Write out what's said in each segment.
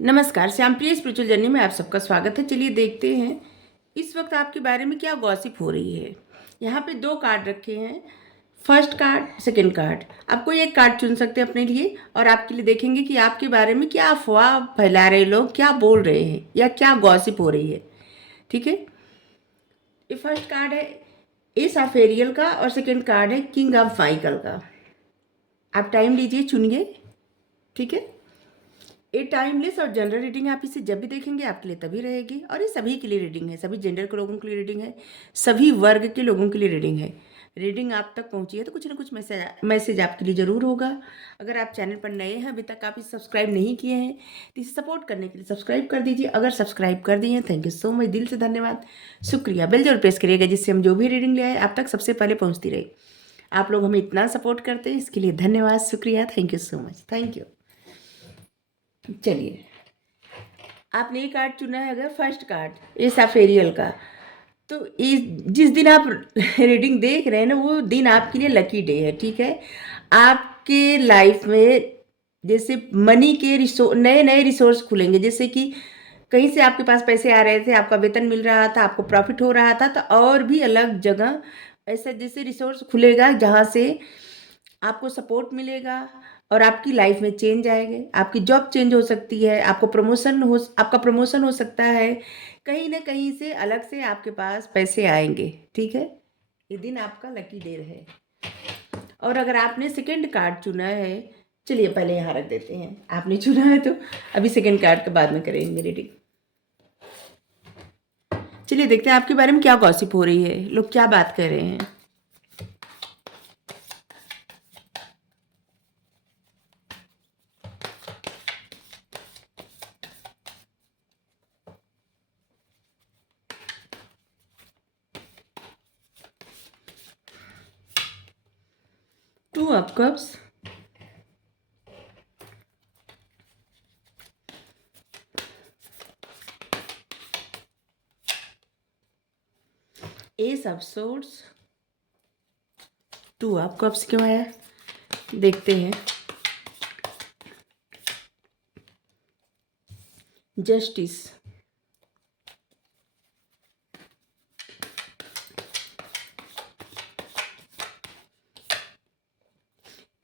नमस्कार, श्यामप्रिय spiritual journey में आप सबका स्वागत है। चलिए देखते हैं इस वक्त आपके बारे में क्या गॉसिप हो रही है। यहाँ पे 2 कार्ड रखे हैं, फर्स्ट कार्ड, सेकंड कार्ड। आप कोई एक कार्ड चुन सकते हैं अपने लिए और आपके लिए देखेंगे कि आपके बारे में क्या अफवाह फैला रहे लोग, क्या बोल रहे हैं या क्या गॉसिप हो रही है। ठीक है, ये फर्स्ट कार्ड है एस ऑफ एरियल का और सेकंड कार्ड है किंग ऑफ माइकल का। आप टाइम लीजिए, चुनिए। ठीक है, ये टाइमलेस और जनरल रीडिंग है। आप इसे जब भी देखेंगे आपके लिए तभी रहेगी और ये सभी के लिए रीडिंग है, सभी जेंडर के लोगों के लिए रीडिंग है, सभी वर्ग के लोगों के लिए रीडिंग है। रीडिंग आप तक पहुंची है तो कुछ ना कुछ मैसेज आपके लिए ज़रूर होगा। अगर आप चैनल पर नए हैं, अभी तक आप इसे सब्सक्राइब नहीं किए हैं तो इसे सपोर्ट करने के लिए सब्सक्राइब कर दीजिए। अगर सब्सक्राइब कर दिए हैं, थैंक यू सो मच, दिल से धन्यवाद, शुक्रिया। बेल जरूर प्रेस करिएगा जिससे हम जो भी रीडिंग ले आए आप तक सबसे पहले पहुँचती रहे। आप लोग हमें इतना सपोर्ट करते हैं, इसके लिए धन्यवाद, शुक्रिया, thank you so much, thank you. चलिए, आपने ये कार्ड चुना है, अगर first card ace of aerial का, तो इस जिस दिन आप रीडिंग देख रहे हैं ना, वो दिन आपके लिए लकी डे है। ठीक है, आपके लाइफ में जैसे मनी के नए नए रिसोर्स खुलेंगे। जैसे कि कहीं से आपके पास पैसे आ रहे थे, आपका वेतन मिल रहा था, आपको प्रॉफिट हो रहा था, तो और भी अलग जगह ऐसा जैसे रिसोर्स खुलेगा जहाँ से आपको सपोर्ट मिलेगा और आपकी लाइफ में चेंज आएंगे। आपकी जॉब चेंज हो सकती है, आपका प्रमोशन हो सकता है, कहीं ना कहीं से अलग से आपके पास पैसे आएंगे। ठीक है, ये दिन आपका लकी डे है। और अगर आपने सेकंड कार्ड चुना है, चलिए पहले यहाँ रख देते हैं। आपने चुना है तो अभी सेकंड कार्ड के बाद में करेंगे रीडिंग। चलिए देखते हैं आपके बारे में क्या गॉसिप हो रही है, लोग क्या बात कर रहे हैं। Two of cups, S of swords, two of cups क्यों आया, देखते हैं। जस्टिस,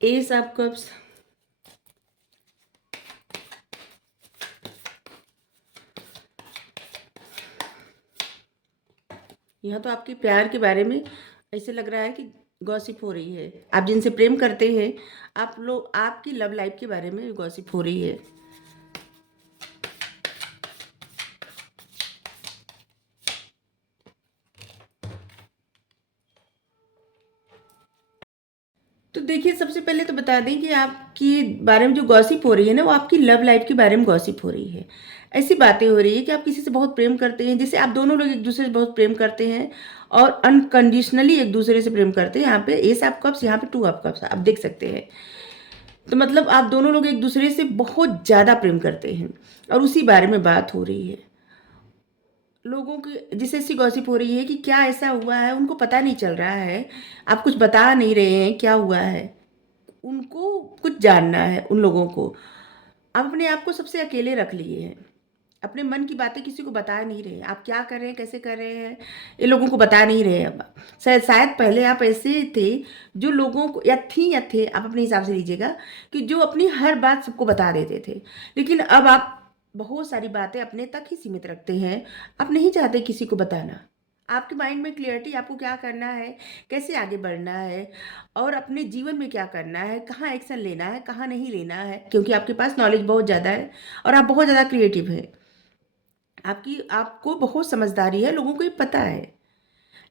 एस ऑफ कप्स, यहाँ तो आपके प्यार के बारे में ऐसे लग रहा है कि गॉसिप हो रही है। आप जिनसे प्रेम करते हैं, आप लोग, आपकी लव लाइफ के बारे में गॉसिप हो रही है। तो देखिए, सबसे पहले तो बता दें कि आपके बारे में जो गॉसिप हो रही है ना, वो आपकी लव लाइफ के बारे में गॉसिप हो रही है। ऐसी बातें हो रही है कि आप किसी से बहुत प्रेम करते हैं, जैसे आप दोनों लोग एक दूसरे से बहुत प्रेम करते हैं और अनकंडीशनली एक दूसरे से प्रेम करते हैं। यहाँ पे एस ऑफ कप्स, यहाँ पे टू ऑफ कप्स आप देख सकते हैं। तो मतलब आप दोनों लोग एक दूसरे से बहुत ज़्यादा प्रेम करते हैं और उसी बारे में बात हो रही है। लोगों की जिससे ऐसी गॉसिप हो रही है कि क्या ऐसा हुआ है, उनको पता नहीं चल रहा है, आप कुछ बता नहीं रहे हैं क्या हुआ है, उनको कुछ जानना है। उन लोगों को आप अपने आप को सबसे अकेले रख लिए हैं, अपने मन की बातें किसी को बता नहीं रहे। आप क्या कर रहे हैं, कैसे कर रहे हैं, ये लोगों को बता नहीं रहे। अब शायद पहले आप ऐसे थे जो लोगों को, या थे, आप अपने हिसाब से लीजिएगा, कि जो अपनी हर बात सबको बता देते थे। लेकिन अब आप बहुत सारी बातें अपने तक ही सीमित रखते हैं, आप नहीं चाहते किसी को बताना। आपके माइंड में क्लियरिटी, आपको क्या करना है, कैसे आगे बढ़ना है और अपने जीवन में क्या करना है, कहाँ एक्शन लेना है, कहाँ नहीं लेना है, क्योंकि आपके पास नॉलेज बहुत ज़्यादा है और आप बहुत ज़्यादा क्रिएटिव हैं। आपको बहुत समझदारी है, लोगों को ये पता है।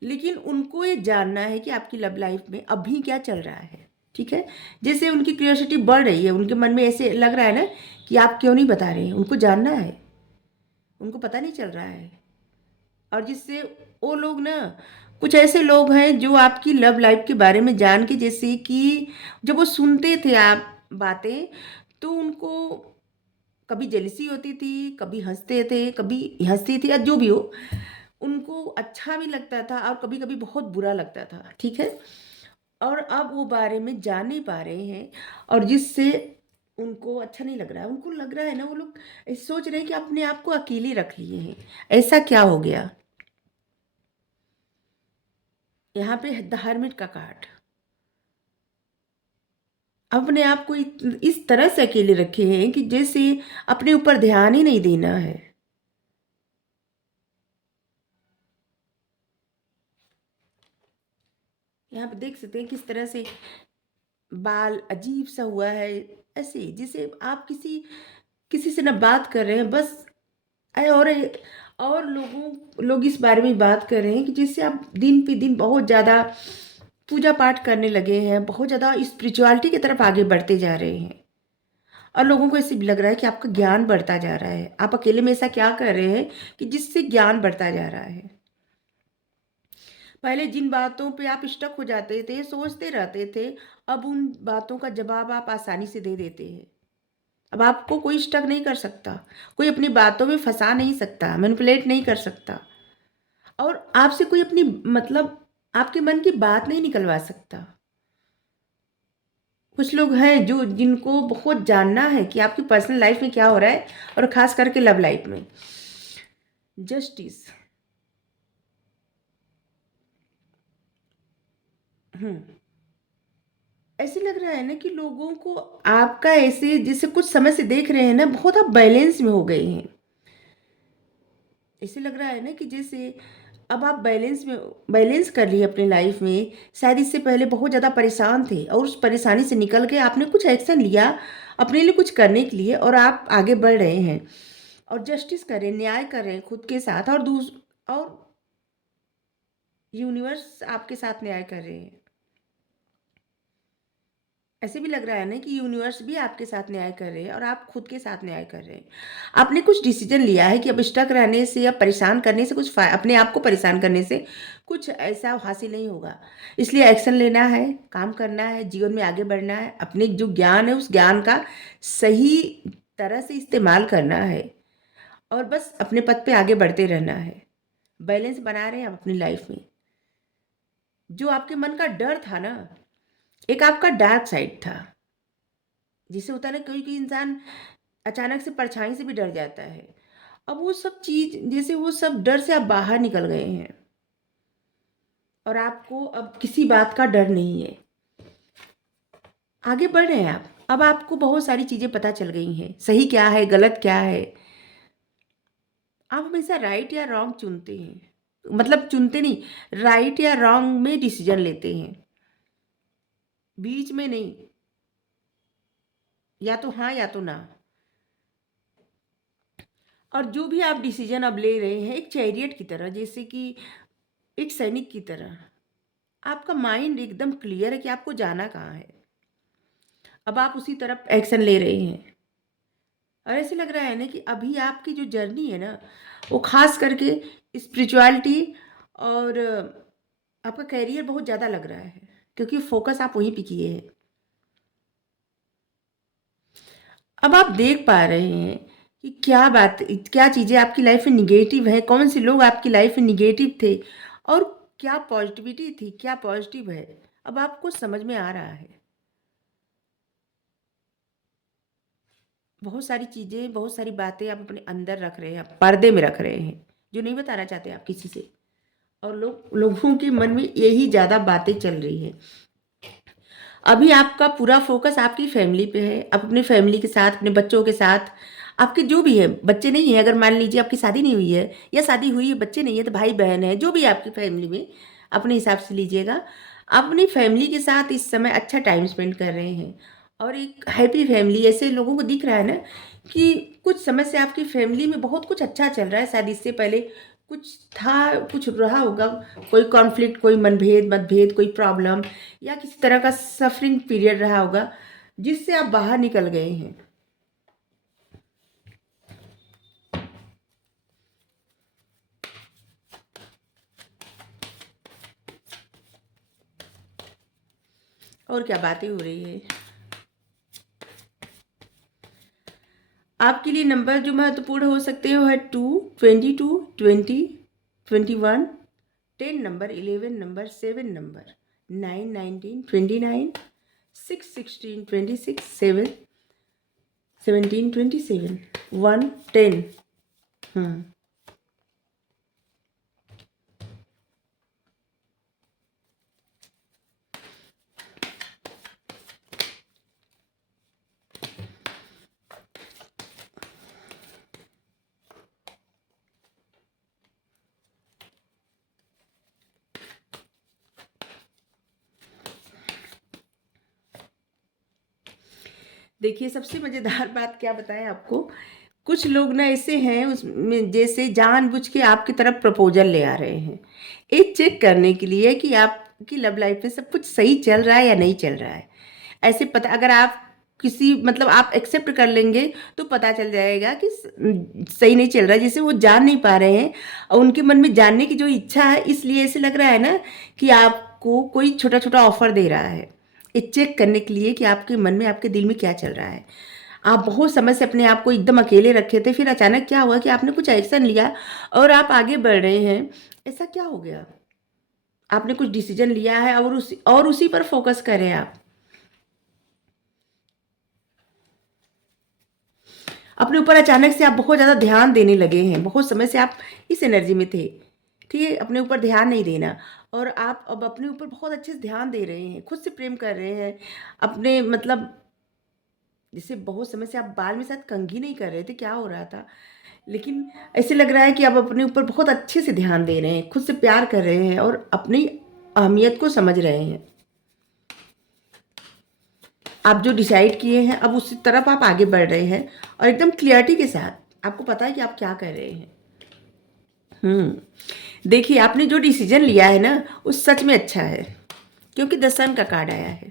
लेकिन उनको ये जानना है कि आपकी लव लाइफ में अभी क्या चल रहा है। ठीक है, जैसे उनकी क्यूरियोसिटी बढ़ रही है, उनके मन में ऐसे लग रहा है ना कि आप क्यों नहीं बता रहे हैं, उनको जानना है, उनको पता नहीं चल रहा है। और जिससे वो लोग ना, कुछ ऐसे लोग हैं जो आपकी लव लाइफ के बारे में जान के, जैसे कि जब वो सुनते थे आप बातें, तो उनको कभी जेलसी होती थी, कभी हंसते थे, कभी हंसती थी, या जो भी हो, उनको अच्छा भी लगता था और कभी कभी बहुत बुरा लगता था। ठीक है, और अब वो बारे में जान नहीं पा रहे हैं और जिससे उनको अच्छा नहीं लग रहा है, उनको लग रहा है ना, वो लोग सोच रहे हैं कि अपने आप को अकेले रख लिए हैं। ऐसा क्या हो गया? यहाँ पे द हर्मिट का कार्ड, अपने आप को इस तरह से अकेले रखे हैं कि जैसे अपने ऊपर ध्यान ही नहीं देना है। यहाँ पे देख सकते हैं किस तरह से बाल अजीब सा हुआ है, ऐसे जिसे आप किसी किसी से ना बात कर रहे हैं बस। और लोग इस बारे में बात कर रहे हैं कि जिससे आप दिन पे दिन बहुत ज़्यादा पूजा पाठ करने लगे हैं, बहुत ज़्यादा स्पिरिचुअलिटी की तरफ आगे बढ़ते जा रहे हैं। और लोगों को ऐसे भी लग रहा है कि आपका ज्ञान बढ़ता जा रहा है। आप अकेले में ऐसा क्या कर रहे हैं कि जिससे ज्ञान बढ़ता जा रहा है? पहले जिन बातों पे आप स्टक हो जाते थे, सोचते रहते थे, अब उन बातों का जवाब आप आसानी से दे देते हैं। अब आपको कोई स्टक नहीं कर सकता, कोई अपनी बातों में फंसा नहीं सकता, मैनिपुलेट नहीं कर सकता, और आपसे कोई अपनी मतलब आपके मन की बात नहीं निकलवा सकता। कुछ लोग हैं जो जिनको बहुत जानना है कि आपकी पर्सनल लाइफ में क्या हो रहा है, और ख़ास करके लव लाइफ में। जस्टिस। हुँ। ऐसे लग रहा है ना कि लोगों को आपका ऐसे जैसे कुछ समय से देख रहे हैं ना, बहुत आप बैलेंस में हो गए हैं। ऐसे लग रहा है ना कि जैसे अब आप बैलेंस कर लिए अपनी लाइफ में। शायद इससे पहले बहुत ज़्यादा परेशान थे और उस परेशानी से निकल के आपने कुछ एक्शन लिया अपने लिए कुछ करने के लिए, और आप आगे बढ़ रहे हैं और जस्टिस कर रहे हैं, न्याय कर रहे हैं खुद के साथ, और यूनिवर्स आपके साथ न्याय कर रहे हैं। ऐसे भी लग रहा है ना कि यूनिवर्स भी आपके साथ न्याय कर रहे हैं और आप खुद के साथ न्याय कर रहे हैं। आपने कुछ डिसीजन लिया है कि अब स्टक रहने से या परेशान करने से अपने आप को परेशान करने से कुछ ऐसा हासिल नहीं होगा। इसलिए एक्शन लेना है, काम करना है, जीवन में आगे बढ़ना है, अपने जो ज्ञान है उस ज्ञान का सही तरह से इस्तेमाल करना है, और बस अपने पथ पे आगे बढ़ते रहना है। बैलेंस बना रहे हैं आप अपनी लाइफ में। जो आपके मन का डर था ना, एक आपका डार्क साइड था, जिसे होता है ना कोई कोई इंसान अचानक से परछाई से भी डर जाता है। अब वो सब चीज़ जैसे वो सब डर से आप बाहर निकल गए हैं, और आपको अब किसी बात का डर नहीं है। आगे बढ़ रहे हैं आप। अब आपको बहुत सारी चीज़ें पता चल गई हैं, सही क्या है, गलत क्या है। आप हमेशा राइट या रॉन्ग चुनते हैं, मतलब चुनते नहीं, राइट या रॉन्ग में डिसीजन लेते हैं, बीच में नहीं, या तो हाँ या तो ना। और जो भी आप डिसीजन अब ले रहे हैं एक चैरियट की तरह, जैसे कि एक सैनिक की तरह, आपका माइंड एकदम क्लियर है कि आपको जाना कहाँ है। अब आप उसी तरफ एक्शन ले रहे हैं, और ऐसे लग रहा है ना कि अभी आपकी जो जर्नी है ना, वो खास करके स्पिरिचुअलिटी और आपका करियर बहुत ज़्यादा लग रहा है, क्योंकि फोकस आप वहीं पे किए हैं। अब आप देख पा रहे हैं कि क्या चीज़ें आपकी लाइफ में निगेटिव है, कौन से लोग आपकी लाइफ में निगेटिव थे, और क्या पॉजिटिविटी थी, क्या पॉजिटिव है। अब आपको समझ में आ रहा है। बहुत सारी चीज़ें, बहुत सारी बातें आप अपने अंदर रख रहे हैं, आप पर्दे में रख रहे हैं, जो नहीं बताना चाहते आप किसी से, और लोगों के मन में यही ज़्यादा बातें चल रही है। अभी आपका पूरा फोकस आपकी फैमिली पे है। आप अपनी फैमिली के साथ, अपने बच्चों के साथ, आपके जो भी है, बच्चे नहीं है, अगर मान लीजिए आपकी शादी नहीं हुई है, या शादी हुई है बच्चे नहीं है, तो भाई बहन है, जो भी है आपकी फैमिली में, अपने हिसाब से लीजिएगा। अपनी फैमिली के साथ इस समय अच्छा टाइम स्पेंड कर रहे हैं, और एक हैप्पी फैमिली, ऐसे लोगों को दिख रहा है ना कि कुछ समय से आपकी फैमिली में बहुत कुछ अच्छा चल रहा है। शायद इससे पहले कुछ था, कुछ रहा होगा, कोई कॉन्फ्लिक्ट, कोई मतभेद, कोई प्रॉब्लम, या किसी तरह का सफरिंग पीरियड रहा होगा, जिससे आप बाहर निकल गए हैं। और क्या बातें हो रही है। आपके लिए नंबर जो महत्वपूर्ण हो सकते हैं वो है 2, 22, 20, 21, 10 नंबर, 11 नंबर, 7 नंबर, 9, 19, 29, 6, 16, 26, 7, 17, 27, 1, 10। हम्म। देखिए, सबसे मज़ेदार बात क्या बताएं आपको, कुछ लोग ना ऐसे हैं उसमें, जैसे जानबूझ के आपकी तरफ प्रपोजल ले आ रहे हैं, ये चेक करने के लिए कि आपकी लव लाइफ में सब कुछ सही चल रहा है या नहीं चल रहा है। ऐसे पता, अगर आप किसी मतलब आप एक्सेप्ट कर लेंगे तो पता चल जाएगा कि सही नहीं चल रहा है, जिसे वो जान नहीं पा रहे हैं और उनके मन में जानने की जो इच्छा है, इसलिए ऐसे लग रहा है ना कि आपको कोई छोटा छोटा ऑफर दे रहा है, ये चेक करने के लिए कि आपके मन में, आपके दिल में क्या चल रहा है। आप बहुत समय से अपने आप को एकदम अकेले रखे थे, फिर अचानक क्या हुआ कि आपने कुछ एक्शन लिया और आप आगे बढ़ रहे हैं। ऐसा क्या हो गया? आपने कुछ डिसीजन लिया है और उसी पर फोकस करें आप। अपने ऊपर अचानक से आप बहुत ज़्यादा ध्यान देने लगे हैं, बहुत समय से आप इस एनर्जी में थे, ठीक है? अपने ऊपर ध्यान नहीं देना, और आप अब अपने ऊपर बहुत अच्छे से ध्यान दे रहे हैं, खुद से प्रेम कर रहे हैं, अपने मतलब जैसे बहुत समय से आप बाल में शायद कंघी नहीं कर रहे थे, क्या हो रहा था, लेकिन ऐसे लग रहा है कि आप अपने ऊपर बहुत अच्छे से ध्यान दे रहे हैं, खुद से प्यार कर रहे हैं और अपनी अहमियत को समझ रहे हैं। आप जो डिसाइड किए हैं, अब उसी तरफ आप आगे बढ़ रहे हैं और एकदम क्लियरिटी के साथ आपको पता है कि आप क्या कर रहे हैं। देखिए, आपने जो डिसीजन लिया है ना, वो सच में अच्छा है, क्योंकि द सन का कार्ड आया है।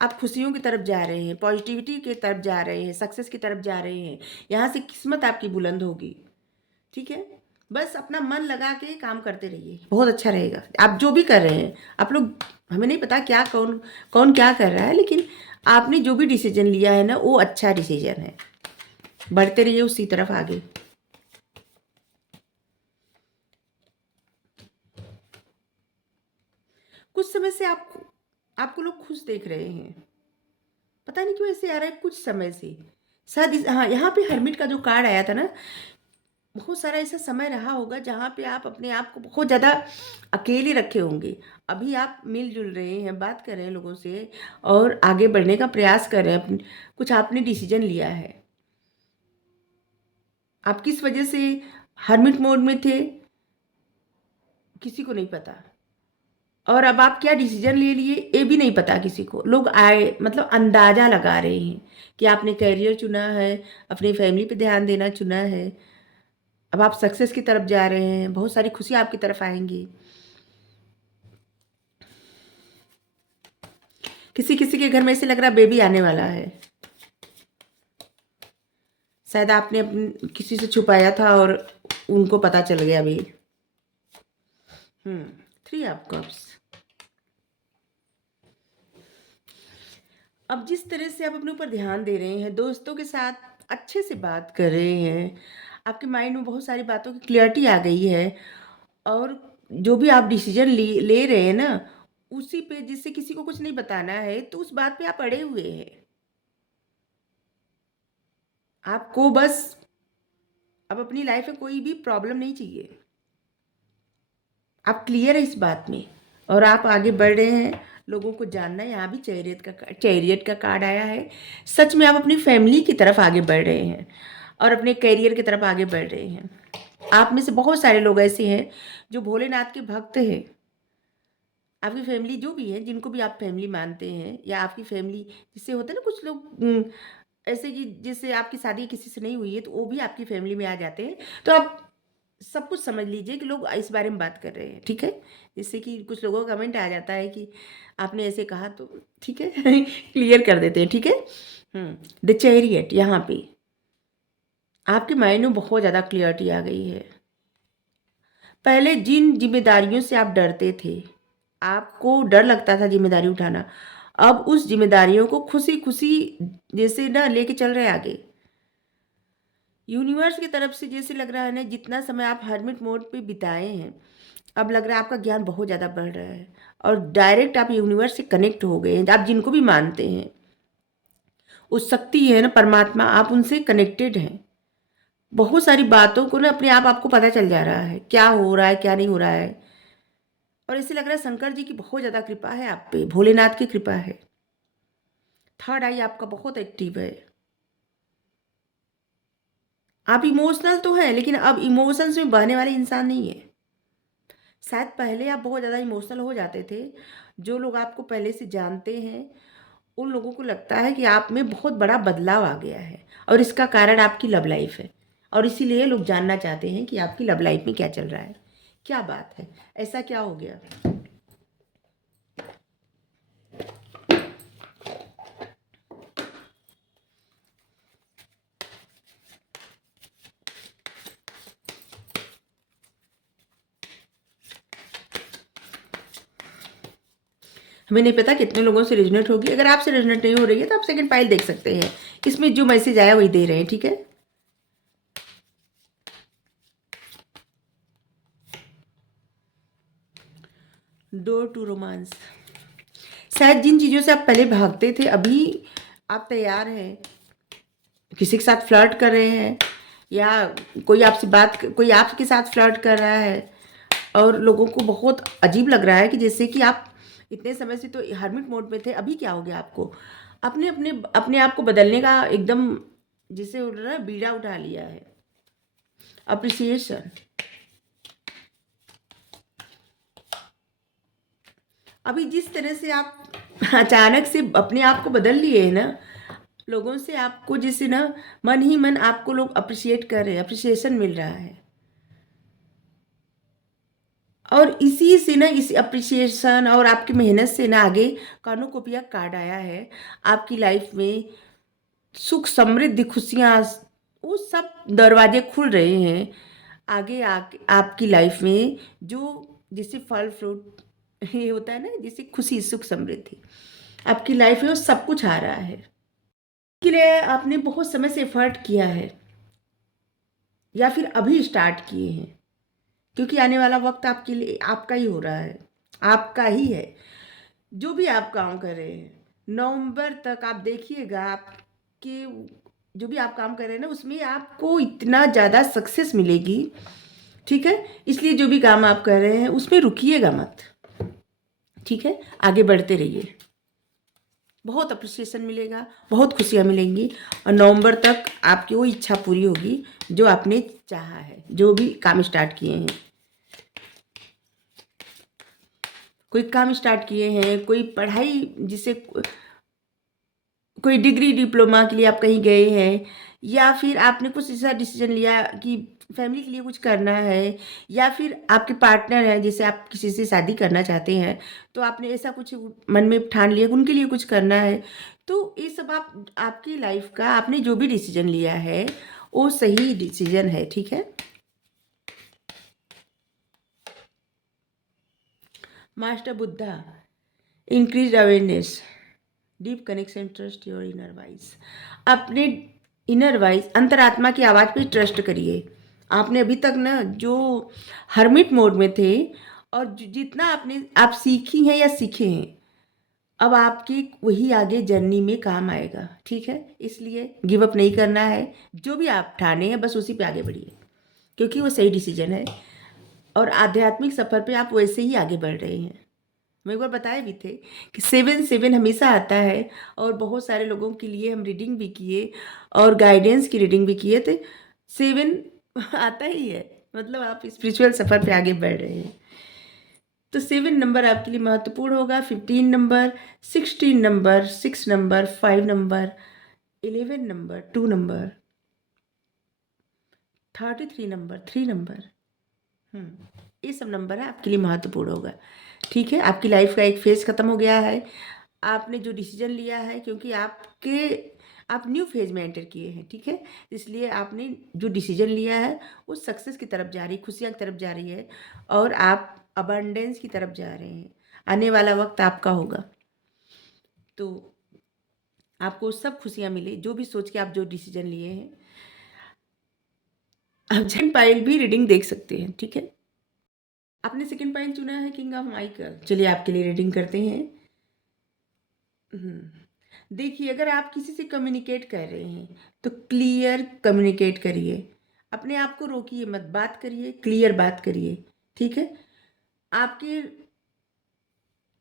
आप खुशियों की तरफ जा रहे हैं, पॉजिटिविटी की तरफ जा रहे हैं, सक्सेस की तरफ जा रहे हैं, यहाँ से किस्मत आपकी बुलंद होगी, ठीक है? बस अपना मन लगा के काम करते रहिए, बहुत अच्छा रहेगा। आप जो भी कर रहे हैं, आप लोग, हमें नहीं पता क्या कौन कौन क्या कर रहा है, लेकिन आपने जो भी डिसीजन लिया है ना, वो अच्छा डिसीजन है। बढ़ते रहिए उसी तरफ आगे। कुछ समय से आपको लोग खुश देख रहे हैं, पता नहीं क्यों ऐसे आ रहा है कुछ समय से। शायद हाँ, यहाँ पे हर्मिट का जो कार्ड आया था ना, बहुत सारा ऐसा समय रहा होगा जहाँ पे आप अपने आप को बहुत ज़्यादा अकेले रखे होंगे। अभी आप मिलजुल रहे हैं, बात कर रहे हैं लोगों से और आगे बढ़ने का प्रयास कर रहे हैं, कुछ आपने डिसीजन लिया है। आप किस वजह से हर्मिट मोड में थे, किसी को नहीं पता, और अब आप क्या डिसीजन ले लिए ये भी नहीं पता किसी को। लोग आए मतलब अंदाज़ा लगा रहे हैं कि आपने करियर चुना है, अपनी फैमिली पे ध्यान देना चुना है, अब आप सक्सेस की तरफ जा रहे हैं, बहुत सारी खुशियाँ आपकी तरफ आएंगी। किसी किसी के घर में ऐसे लग रहा है बेबी आने वाला है, शायद आपने अपने किसी से छुपाया था और उनको पता चल गया अभी। 3 ऑफ कप्स। अब जिस तरह से आप अपने ऊपर ध्यान दे रहे हैं, दोस्तों के साथ अच्छे से बात कर रहे हैं, आपके माइंड में बहुत सारी बातों की क्लियरिटी आ गई है, और जो भी आप डिसीजन ले रहे हैं ना, उसी पे, जिससे किसी को कुछ नहीं बताना है, तो उस बात पे आप अड़े हुए हैं। आपको बस अब अपनी लाइफ में कोई भी प्रॉब्लम नहीं चाहिए, आप क्लियर है इस बात में और आप आगे बढ़ रहे हैं। लोगों को जानना है, यहाँ भी चैरियट का कार्ड आया है। सच में आप अपनी फैमिली की तरफ आगे बढ़ रहे हैं और अपने करियर की तरफ आगे बढ़ रहे हैं। आप में से बहुत सारे लोग ऐसे हैं जो भोलेनाथ के भक्त हैं। आपकी फैमिली जो भी है, जिनको भी आप फैमिली मानते हैं, या आपकी फैमिली, जिससे होता है ना कुछ लोग ऐसे कि जैसे आपकी शादी किसी से नहीं हुई है तो वो भी आपकी फैमिली में आ जाते हैं, तो आप सब कुछ समझ लीजिए कि लोग इस बारे में बात कर रहे हैं, ठीक है? जैसे कि कुछ लोगों का कमेंट आ जाता है कि आपने ऐसे कहा, तो ठीक है क्लियर कर देते हैं, ठीक है? द चैरियट, यहाँ पे आपके माइंड में बहुत ज़्यादा क्लियरिटी आ गई है। पहले जिन जिम्मेदारियों से आप डरते थे, आपको डर लगता था जिम्मेदारी उठाना, अब उस जिम्मेदारियों को खुशी खुशी जैसे ना लेके चल रहे हैं आगे। यूनिवर्स की तरफ से जैसे लग रहा है ना, जितना समय आप हर्मिट मोड पे बिताए हैं, अब लग रहा है आपका ज्ञान बहुत ज़्यादा बढ़ रहा है और डायरेक्ट आप यूनिवर्स से कनेक्ट हो गए हैं। आप जिनको भी मानते हैं उस शक्ति है ना, परमात्मा, आप उनसे कनेक्टेड हैं। बहुत सारी बातों को ना अपने आप आपको पता चल जा रहा है, क्या हो रहा है क्या नहीं हो रहा है। और ऐसे लग रहा है शंकर जी की बहुत ज़्यादा कृपा है आप पे, भोलेनाथ की कृपा है। थर्ड आई आपका बहुत एक्टिव है। आप इमोशनल तो हैं, लेकिन अब इमोशंस में बहने वाले इंसान नहीं है। शायद पहले आप बहुत ज़्यादा इमोशनल हो जाते थे। जो लोग आपको पहले से जानते हैं, उन लोगों को लगता है कि आप में बहुत बड़ा बदलाव आ गया है, और इसका कारण आपकी लव लाइफ है। और इसीलिए लोग जानना चाहते हैं कि आपकी लव लाइफ में क्या चल रहा है, क्या बात है, ऐसा क्या हो गया। हमें नहीं पता कितने लोगों से रेजोनेट होगी। अगर आपसे रेजोनेट नहीं हो रही है तो आप सेकंड फाइल देख सकते हैं। इसमें जो मैसेज आया वही दे रहे हैं, ठीक है। Door to romance. शायद जिन चीज़ों से आप पहले भागते थे, अभी आप तैयार हैं। किसी के साथ फ्लर्ट कर रहे हैं, या कोई आपके साथ फ्लर्ट कर रहा है, और लोगों को बहुत अजीब लग रहा है कि जैसे कि आप इतने समय से तो हर्मिट मोड में थे, अभी क्या हो गया आपको। अपने अपने अपने आप को बदलने का एकदम, जिसे बोल रहा है, बीड़ा उठा लिया है। अप्रिसिएशन। अभी जिस तरह से आप अचानक से अपने आप को बदल लिए हैं ना, लोगों से आपको जैसे ना मन ही मन आपको लोग अप्रिशिएट कर रहे हैं, अप्रिसिएशन मिल रहा है। और इसी से ना, इस अप्रिसिएशन और आपकी मेहनत से ना आगे कार्नुकोपिया कार्ड आया है। आपकी लाइफ में सुख समृद्धि खुशियाँ, वो सब दरवाजे खुल रहे हैं आगे आपकी लाइफ में। जो जिसे फल फ्रूट ये होता है ना, जिसे खुशी सुख समृद्धि आपकी लाइफ में, वो सब कुछ आ रहा है। के लिए आपने बहुत समय से एफर्ट किया है, या फिर अभी स्टार्ट किए हैं, क्योंकि आने वाला वक्त आपके लिए आपका ही हो रहा है, आपका ही है। जो भी आप काम कर रहे हैं, नवंबर तक आप देखिएगा, आपके जो भी आप काम कर रहे हैं ना, उसमें आपको इतना ज़्यादा सक्सेस मिलेगी, ठीक है। इसलिए जो भी काम आप कर रहे हैं उसमें रुकिएगा मत, ठीक है, आगे बढ़ते रहिए। बहुत अप्रिसिएशन मिलेगा, बहुत खुशियाँ मिलेंगी, और नवंबर तक आपकी वो इच्छा पूरी होगी जो आपने चाहा है, जो भी काम स्टार्ट किए हैं। कोई काम स्टार्ट किए हैं, कोई पढ़ाई, जिसे कोई डिग्री डिप्लोमा के लिए आप कहीं गए हैं, या फिर आपने कुछ ऐसा डिसीजन लिया कि फैमिली के लिए कुछ करना है, या फिर आपके पार्टनर हैं जैसे आप किसी से शादी करना चाहते हैं, तो आपने ऐसा कुछ मन में ठान लिया कि उनके लिए कुछ करना है। तो ये सब आपकी लाइफ का आपने जो भी डिसीजन लिया है वो सही डिसीजन है, ठीक है। Master Buddha. Increase awareness, deep connection, trust your inner voice. अपने इनर वॉइस, अंतरात्मा की आवाज़ पे ट्रस्ट करिए। आपने अभी तक ना जो हर्मिट मोड में थे, और जितना आप सीखी हैं या सीखे हैं, अब आपकी वही आगे जर्नी में काम आएगा, ठीक है। इसलिए गिव अप नहीं करना है। जो भी आप ठाने हैं बस उसी पे आगे बढ़िए, क्योंकि वो सही डिसीजन है, और आध्यात्मिक सफ़र पे आप वैसे ही आगे बढ़ रहे हैं। हम एक बार बताए भी थे कि 7-7 हमेशा आता है, और बहुत सारे लोगों के लिए हम रीडिंग भी किए और गाइडेंस की रीडिंग भी किए थे। 7 आता ही है, मतलब आप स्पिरिचुअल सफ़र पे आगे बढ़ रहे हैं। तो 7 नंबर आपके लिए महत्वपूर्ण होगा। 15 number, 16 number, 6 number, 5 number, 11 number, 2 number, 33 number, 3 number. ये सब नंबर है आपके लिए महत्वपूर्ण होगा, ठीक है। आपकी लाइफ का एक फेज़ ख़त्म हो गया है। आपने जो डिसीजन लिया है, क्योंकि आप न्यू फेज़ में एंटर किए हैं, ठीक है। इसलिए आपने जो डिसीजन लिया है वो सक्सेस की तरफ जा रही है, खुशियाँ की तरफ जा रही है, और आप अबंडेंस की तरफ जा रहे हैं। आने वाला वक्त आपका होगा, तो आपको सब खुशियाँ मिले, जो भी सोच के आप जो डिसीजन लिए हैं। आप सेकंड पाइल भी रीडिंग देख सकते हैं, ठीक है। आपने सेकंड पाइल चुना है, किंग ऑफ माइकल। चलिए आपके लिए रीडिंग करते हैं। देखिए, अगर आप किसी से कम्युनिकेट कर रहे हैं तो क्लियर कम्युनिकेट करिए। अपने आप को रोकिए मत, बात करिए, क्लियर बात करिए। ठीक है? आपके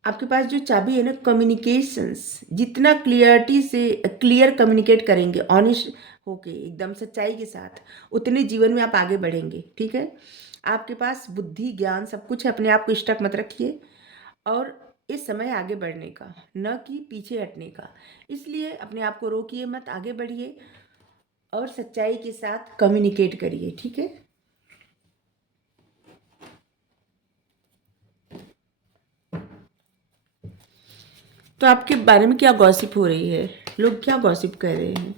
आपके पास जो चाबी है ना, कम्युनिकेशंस, जितना क्लियरिटी से क्लियर कम्युनिकेट करेंगे, ऑनेस्ट होके एकदम सच्चाई के साथ, उतने जीवन में आप आगे बढ़ेंगे। ठीक है? आपके पास बुद्धि ज्ञान सब कुछ है, अपने आप को स्टक मत रखिए। और इस समय आगे बढ़ने का, न कि पीछे हटने का। इसलिए अपने आप को रोकिए मत, आगे बढ़िए और सच्चाई के साथ कम्युनिकेट करिए। ठीक है? तो आपके बारे में क्या गॉसिप हो रही है? लोग क्या गॉसिप कर रहे हैं?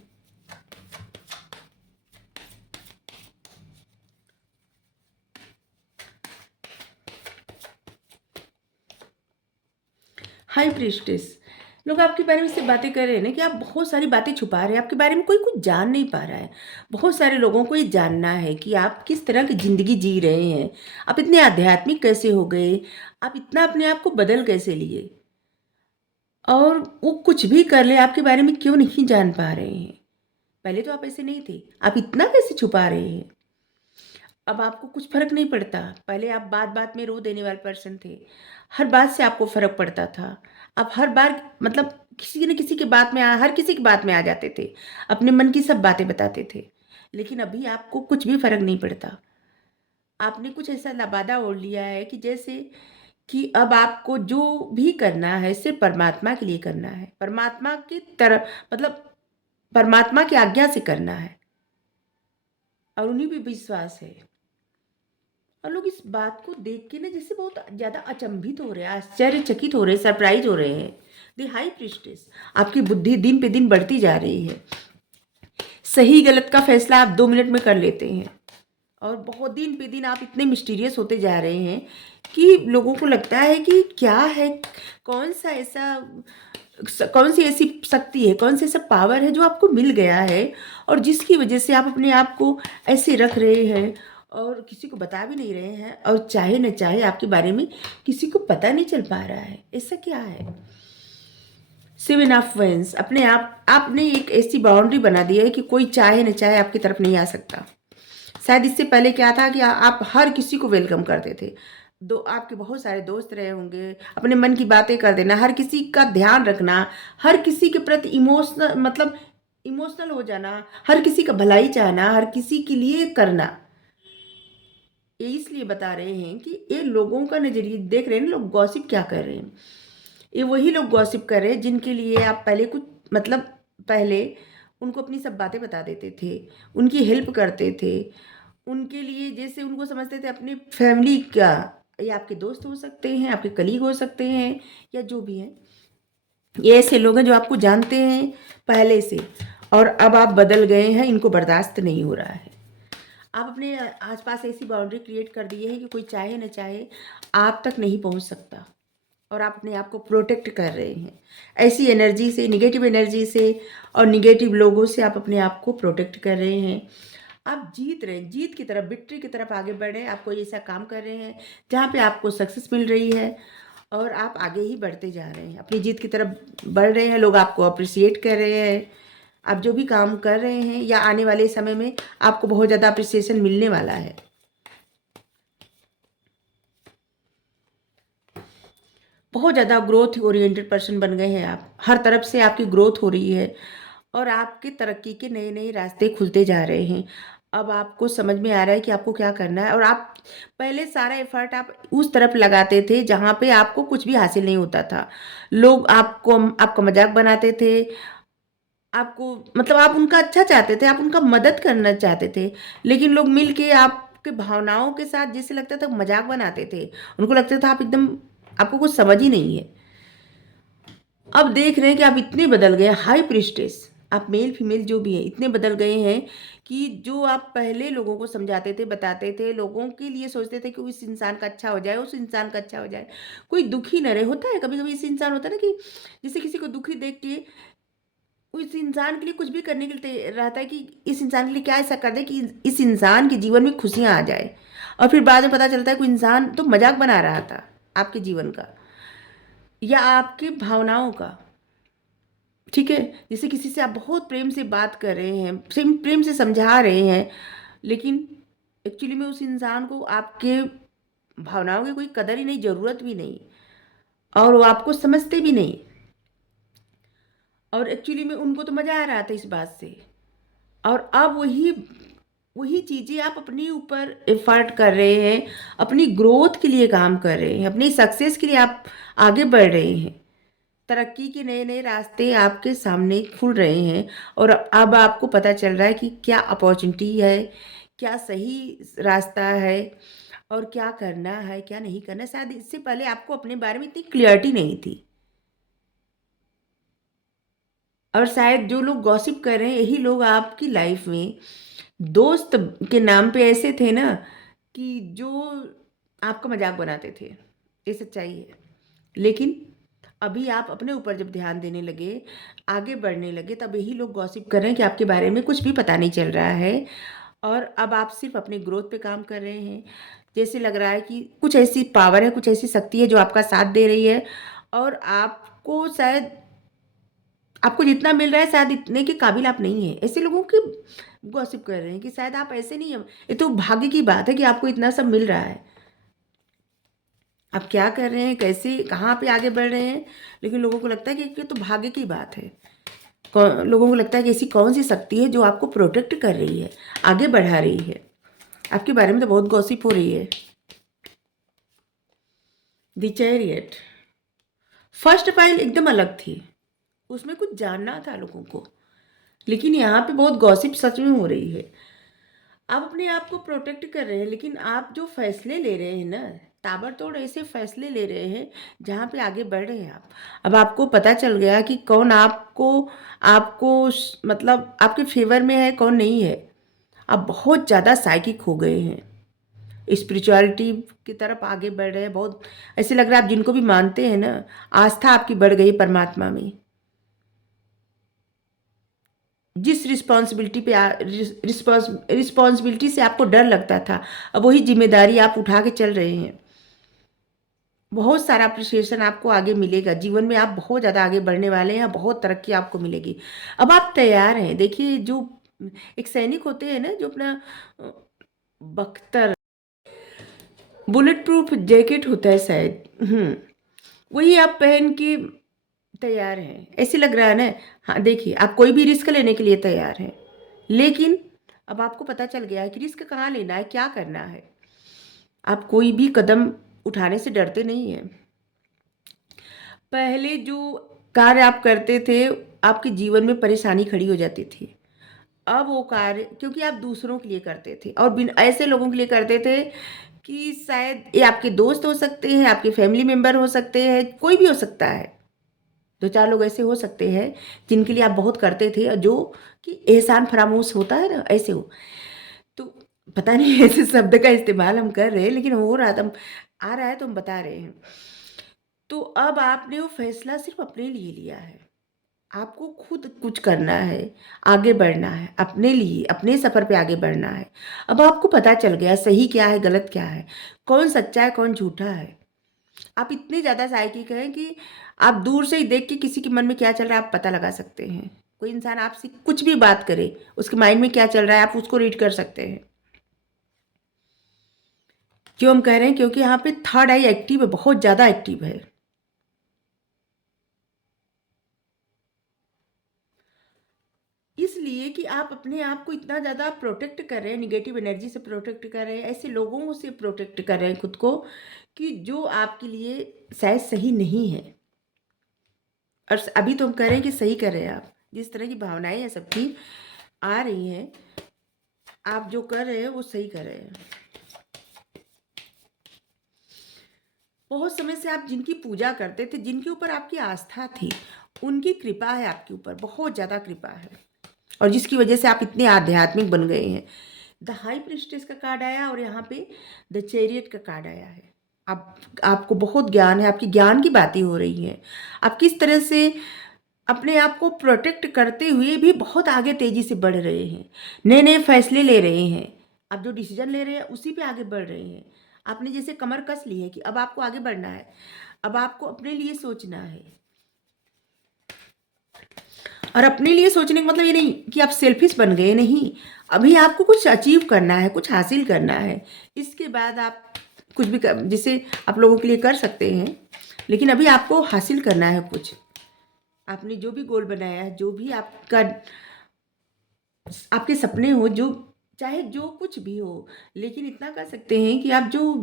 हाई प्रीस्टेस, लोग आपके बारे में से बातें कर रहे हैं ना कि आप बहुत सारी बातें छुपा रहे हैं, आपके बारे में कोई कुछ जान नहीं पा रहा है। बहुत सारे लोगों को ये जानना है कि आप किस तरह की ज़िंदगी जी रहे हैं, आप इतने आध्यात्मिक कैसे हो गए, आप इतना अपने आप को बदल कैसे लिए, और वो कुछ भी कर ले आपके बारे में क्यों नहीं जान पा रहे हैं। पहले तो आप ऐसे नहीं थे, आप इतना कैसे छुपा रहे हैं। अब आपको कुछ फ़र्क नहीं पड़ता। पहले आप बात-बात में रो देने वाले पर्सन थे। हर बात से आपको फ़र्क पड़ता था। आप हर बार मतलब किसी न किसी की बात में हर किसी की बात में आ जाते थे। अपने मन की सब बातें बताते थे। लेकिन अभी आपको कुछ भी फ़र्क नहीं पड़ता। आपने कुछ ऐसा लबादा ओढ़ लिया है कि जैसे कि अब आपको जो भी करना है सिर्फ़ परमात्मा के लिए करना है। परमात्मा की तरह मतलब परमात्मा की आज्ञा से करना है और उन्हीं पे विश्वास है। और लोग इस बात को देख के ना जैसे बहुत ज़्यादा अचंभित हो रहे हैं, आश्चर्यचकित हो रहे हैं, सरप्राइज हो रहे हैं। द हाई प्रीस्टेस, आपकी बुद्धि दिन पे दिन बढ़ती जा रही है। सही गलत का फैसला आप 2 मिनट में कर लेते हैं और बहुत दिन पे दिन आप इतने मिस्टीरियस होते जा रहे हैं कि लोगों को लगता है कि क्या है, कौन सा ऐसा कौन सी ऐसी शक्ति है, कौन सा ऐसा पावर है जो आपको मिल गया है और जिसकी वजह से आप अपने आप को ऐसे रख रहे हैं और किसी को बता भी नहीं रहे हैं, और चाहे न चाहे आपके बारे में किसी को पता नहीं चल पा रहा है। ऐसा क्या है? 7 ऑफ वेंस, अपने आप आपने एक ऐसी बाउंड्री बना दी है कि कोई चाहे न चाहे आपकी तरफ नहीं आ सकता। शायद इससे पहले क्या था कि आप हर किसी को वेलकम करते थे। आपके बहुत सारे दोस्त रहे होंगे, अपने मन की बातें कर देना, हर किसी का ध्यान रखना, हर किसी के प्रति इमोशनल मतलब इमोशनल हो जाना, हर किसी का भलाई चाहना, हर किसी के लिए करना। ये इसलिए बता रहे हैं कि ये लोगों का नज़रिए देख रहे हैं ना, लोग गॉसिप क्या कर रहे हैं। ये वही लोग गॉसिप कर रहे हैं जिनके लिए आप पहले कुछ मतलब पहले उनको अपनी सब बातें बता देते थे, उनकी हेल्प करते थे, उनके लिए जैसे उनको समझते थे अपनी फैमिली का। ये आपके दोस्त हो सकते हैं, आपके कलीग हो सकते हैं या जो भी हैं। ये ऐसे लोग हैं जो आपको जानते हैं पहले से और अब आप बदल गए हैं, इनको बर्दाश्त नहीं हो रहा है। आप अपने आसपास ऐसी बाउंड्री क्रिएट कर दिए हैं कि कोई चाहे न चाहे आप तक नहीं पहुंच सकता और आप अपने आप को प्रोटेक्ट कर रहे हैं। ऐसी एनर्जी से, नेगेटिव एनर्जी से और नेगेटिव लोगों से आप अपने आप को प्रोटेक्ट कर रहे हैं। आप जीत रहे हैं, जीत की तरफ, विक्ट्री की तरफ आगे बढ़ रहे हैं। आप कोई ऐसा काम कर रहे हैं जहाँ पे आपको सक्सेस मिल रही है और आप आगे ही बढ़ते जा रहे हैं, अपनी जीत की तरफ बढ़ रहे हैं। लोग आपको अप्रिशिएट कर रहे हैं। आप जो भी काम कर रहे हैं या आने वाले समय में आपको बहुत ज़्यादा अप्रिसिएशन मिलने वाला है। बहुत ज़्यादा ग्रोथ ओरिएंटेड पर्सन बन गए हैं आप। हर तरफ से आपकी ग्रोथ हो रही है और आपकी तरक्की के नए नए रास्ते खुलते जा रहे हैं। अब आपको समझ में आ रहा है कि आपको क्या करना है, और आप पहले सारा एफर्ट आप उस तरफ लगाते थे जहाँ पे आपको कुछ भी हासिल नहीं होता था। लोग आपका मजाक बनाते थे, आपको मतलब आप उनका अच्छा चाहते थे, आप उनका मदद करना चाहते थे, लेकिन लोग मिल के आपके भावनाओं के साथ जैसे लगता था मजाक बनाते थे। उनको लगता था आप एकदम, आपको कुछ समझ ही नहीं है। अब देख रहे हैं कि आप इतने बदल गए, हाई प्रीस्टेस, आप मेल फीमेल जो भी हैं इतने बदल गए हैं कि जो आप पहले लोगों को समझाते थे, बताते थे, लोगों के लिए सोचते थे कि उस इंसान का अच्छा हो जाए, उस इंसान का अच्छा हो जाए, कोई दुखी न रहे। होता है कभी कभी ऐसे इंसान होता है ना कि जैसे किसी को दुखी देख के उस इंसान के लिए कुछ भी करने के लिए रहता है कि इस इंसान के लिए क्या ऐसा कर दे कि इस इंसान के जीवन में खुशियाँ आ जाए, और फिर बाद में पता चलता है कोई इंसान तो मजाक बना रहा था आपके जीवन का या आपकी भावनाओं का। ठीक है? जैसे किसी से आप बहुत प्रेम से बात कर रहे हैं, प्रेम प्रेम से समझा रहे हैं, लेकिन एक्चुअली में उस इंसान को आपके भावनाओं की कोई कदर ही नहीं, ज़रूरत भी नहीं, और वो आपको समझते भी नहीं, और एक्चुअली में उनको तो मज़ा आ रहा था इस बात से, और अब वही वही चीज़ें आप अपने ऊपर एफ़र्ट कर रहे हैं, अपनी ग्रोथ के लिए काम कर रहे हैं, अपनी सक्सेस के लिए आप आगे बढ़ रहे हैं। तरक्की के नए-नए रास्ते आपके सामने खुल रहे हैं, और अब आपको पता चल रहा है कि क्या अपॉर्च्युनिटी है, क्या सही रास्ता है, और क्या करना है, क्या नहीं करना है। शायद इससे पहले आपको अपने बारे में इतनी क्लैरिटी नहीं थी, और शायद जो लोग गॉसिप कर रहे हैं, यही लोग आपकी लाइफ में दोस्त के नाम पे ऐसे थे ना, कि जो आपका मज़ाक बनाते थे। ये सच्चाई है। लेकिन अभी आप अपने ऊपर जब ध्यान देने लगे, आगे बढ़ने लगे, तब यही लोग गॉसिप कर रहे हैं कि आपके बारे में कुछ भी पता नहीं चल रहा है, और अब आप सिर्फ़ अपने ग्रोथ पे काम कर रहे हैं। जैसे लग रहा है कि कुछ ऐसी पावर है, कुछ ऐसी शक्ति है जो आपका साथ दे रही है, और आपको शायद आपको जितना मिल रहा है शायद इतने के काबिल आप नहीं हैं। ऐसे लोगों की गॉसिप कर रहे हैं कि शायद आप ऐसे नहीं हैं। ये तो भाग्य की बात है कि आपको इतना सब मिल रहा है। आप क्या कर रहे हैं, कैसे, कहाँ पे आगे बढ़ रहे हैं, लेकिन लोगों को लगता है कि ये तो भाग्य की बात है। लोगों को लगता है कि ऐसी कौन सी शक्ति है जो आपको प्रोटेक्ट कर रही है, आगे बढ़ा रही है। आपके बारे में तो बहुत गॉसिप हो रही है। द चैरियट फर्स्ट फाइल एकदम अलग थी, उसमें कुछ जानना था लोगों को, लेकिन यहाँ पे बहुत गॉसिप सच में हो रही है। आप अपने आप को प्रोटेक्ट कर रहे हैं, लेकिन आप जो फैसले ले रहे हैं ना, ताबड़तोड़ ऐसे फैसले ले रहे हैं जहाँ पे आगे बढ़ रहे हैं आप। अब आपको पता चल गया कि कौन आपको आपको मतलब आपके फेवर में है, कौन नहीं है। आप बहुत ज़्यादा साइकिक हो गए हैं, स्पिरिचुअलिटी की तरफ आगे बढ़ रहे हैं। बहुत ऐसे लग रहा है आप जिनको भी मानते हैं ना, आस्था आपकी बढ़ गई परमात्मा में। जिस रिस्पॉन्सिबिलिटी पे रिस्पॉन्सिबिलिटी से आपको डर लगता था, अब वही जिम्मेदारी आप उठा के चल रहे हैं। बहुत सारा अप्रिसिएशन आपको आगे मिलेगा, जीवन में आप बहुत ज़्यादा आगे बढ़ने वाले हैं, बहुत तरक्की आपको मिलेगी। अब आप तैयार हैं। देखिए, जो एक सैनिक होते हैं ना, जो अपना अ, बख्तर बुलेट प्रूफ जैकेट होता है शायद, वही आप पहन के तैयार हैं। ऐसे लग रहा है ना। हाँ, देखिए, आप कोई भी रिस्क लेने के लिए तैयार हैं, लेकिन अब आपको पता चल गया है कि रिस्क कहाँ लेना है, क्या करना है। आप कोई भी कदम उठाने से डरते नहीं हैं। पहले जो कार्य आप करते थे, आपके जीवन में परेशानी खड़ी हो जाती थी। अब वो कार्य क्योंकि आप दूसरों के लिए करते थे, और बिन ऐसे लोगों के लिए करते थे कि शायद ये आपके दोस्त हो सकते हैं, आपके फैमिली मेंबर हो सकते हैं, कोई भी हो सकता है। 2-4 लोग ऐसे हो सकते हैं जिनके लिए आप बहुत करते थे, और जो कि एहसान फरामोश होता है ना, ऐसे हो। तो पता नहीं ऐसे शब्द का इस्तेमाल हम कर रहे हैं, लेकिन हो रहा था, आ रहा है तो हम बता रहे हैं। तो अब आपने वो फैसला सिर्फ़ अपने लिए लिया है। आपको खुद कुछ करना है, आगे बढ़ना है, अपने लिए, अपने सफ़र पे आगे बढ़ना है। अब आपको पता चल गया सही क्या है, गलत क्या है, कौन सच्चा है, कौन झूठा है। आप इतने ज़्यादा साइकिक हैं कि आप दूर से ही देख के किसी के मन में क्या चल रहा है, आप पता लगा सकते हैं। कोई इंसान आपसे कुछ भी बात करे, उसके माइंड में क्या चल रहा है, आप उसको रीड कर सकते हैं। क्यों हम कह रहे हैं? क्योंकि यहाँ पे थर्ड आई एक्टिव है, बहुत ज़्यादा एक्टिव है। इसलिए कि आप अपने आप को इतना ज़्यादा प्रोटेक्ट कर रहे हैं, नेगेटिव एनर्जी से प्रोटेक्ट कर रहे हैं, ऐसे लोगों से प्रोटेक्ट कर रहे हैं खुद को कि जो आपके लिए शायद सही नहीं है। और अभी तो हम कह रहे हैं कि सही कर रहे हैं आप। जिस तरह की भावनाएँ हैं सबकी आ रही हैं, आप जो कर रहे हैं वो सही कर रहे हैं। बहुत समय से आप जिनकी पूजा करते थे, जिनके ऊपर आपकी आस्था थी, उनकी कृपा है आपके ऊपर, बहुत ज़्यादा कृपा है, और जिसकी वजह से आप इतने आध्यात्मिक बन गए हैं। द हाई प्रीस्टेस का कार्ड आया, और यहाँ पे द चैरियट का कार्ड आया है। आपको बहुत ज्ञान है, आपकी ज्ञान की बातें हो रही हैं। आप किस तरह से अपने आप को प्रोटेक्ट करते हुए भी बहुत आगे तेज़ी से बढ़ रहे हैं, नए-नए फैसले ले रहे हैं। आप जो डिसीज़न ले रहे हैं उसी पे आगे बढ़ रहे हैं। आपने जैसे कमर कस ली है कि अब आपको आगे बढ़ना है, अब आपको अपने लिए सोचना है। और अपने लिए सोचने का मतलब ये नहीं कि आप सेल्फिश बन गए, नहीं। अभी आपको कुछ अचीव करना है, कुछ हासिल करना है, इसके बाद आप कुछ भी जिसे आप लोगों के लिए कर सकते हैं, लेकिन अभी आपको हासिल करना है कुछ। आपने जो भी गोल बनाया है, जो भी आपका आपके सपने हो, जो चाहे जो कुछ भी हो, लेकिन इतना कर सकते हैं कि आप जो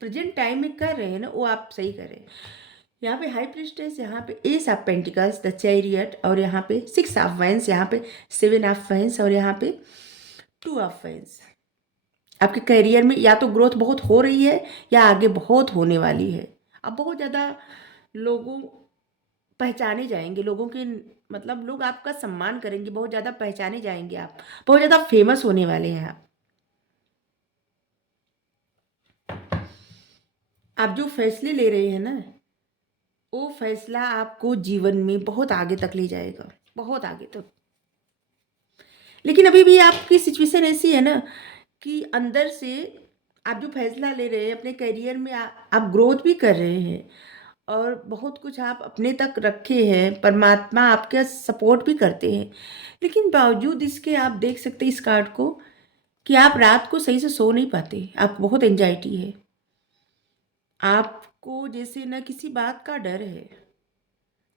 प्रेजेंट टाइम में कर रहे हैं ना, वो आप सही करें। यहाँ पे हाई प्रिस्टेस, यहाँ पे S of pentacles, the chariot, और यहाँ पे 6 ऑफ वाइन्स, यहाँ पे 7 ऑफ वाइन्स, और यहाँ पे 2 ऑफ वाइन्स। आपके करियर में या तो ग्रोथ बहुत हो रही है या आगे बहुत होने वाली है। अब बहुत ज़्यादा लोगों पहचाने जाएंगे, लोगों के मतलब लोग आपका सम्मान करेंगे, बहुत ज़्यादा पहचाने जाएंगे, आप बहुत ज़्यादा फेमस होने वाले हैं। आप जो फैसले ले रहे हैं ना, वो फैसला आपको जीवन में बहुत आगे तक ले जाएगा, बहुत आगे तक। लेकिन अभी भी आपकी सिचुएशन ऐसी है ना कि अंदर से आप जो फैसला ले रहे हैं अपने करियर में, आप ग्रोथ भी कर रहे हैं और बहुत कुछ आप अपने तक रखे हैं, परमात्मा आपका सपोर्ट भी करते हैं, लेकिन बावजूद इसके आप देख सकते हैं इस कार्ड को कि आप रात को सही से सो नहीं पाते, आपको बहुत एंजाइटी है, आपको जैसे ना किसी बात का डर है,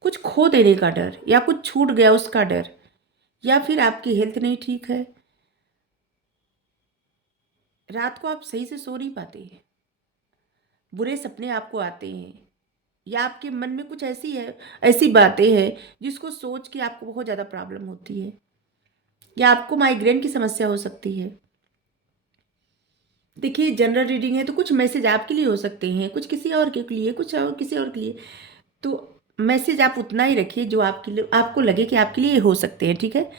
कुछ खो देने का डर, या कुछ छूट गया उसका डर, या फिर आपकी हेल्थ नहीं ठीक है, रात को आप सही से सो नहीं पाते हैं, बुरे सपने आपको आते हैं, या आपके मन में कुछ ऐसी बातें हैं जिसको सोच के आपको बहुत ज़्यादा प्रॉब्लम होती है, या आपको माइग्रेन की समस्या हो सकती है। देखिए, जनरल रीडिंग है तो कुछ मैसेज आपके लिए हो सकते हैं, कुछ किसी और के लिए, कुछ और किसी और के लिए, तो मैसेज आप उतना ही रखिए जो आपके लिए, आपको लगे कि आपके लिए हो सकते हैं, ठीक है।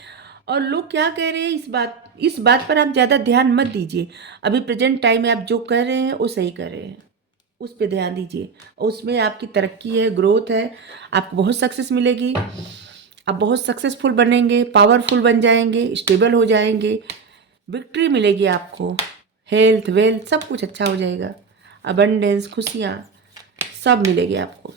और लोग क्या कह रहे हैं इस बात पर आप ज़्यादा ध्यान मत दीजिए। अभी प्रेजेंट टाइम में आप जो कर रहे हैं वो सही कर रहे हैं, उस पर ध्यान दीजिए, और उसमें आपकी तरक्की है, ग्रोथ है, आपको बहुत सक्सेस मिलेगी, आप बहुत सक्सेसफुल बनेंगे, पावरफुल बन जाएंगे, स्टेबल हो जाएंगे, विक्ट्री मिलेगी आपको, हेल्थ वेल्थ सब कुछ अच्छा हो जाएगा, अबंडेंस, खुशियाँ सब मिलेगी आपको।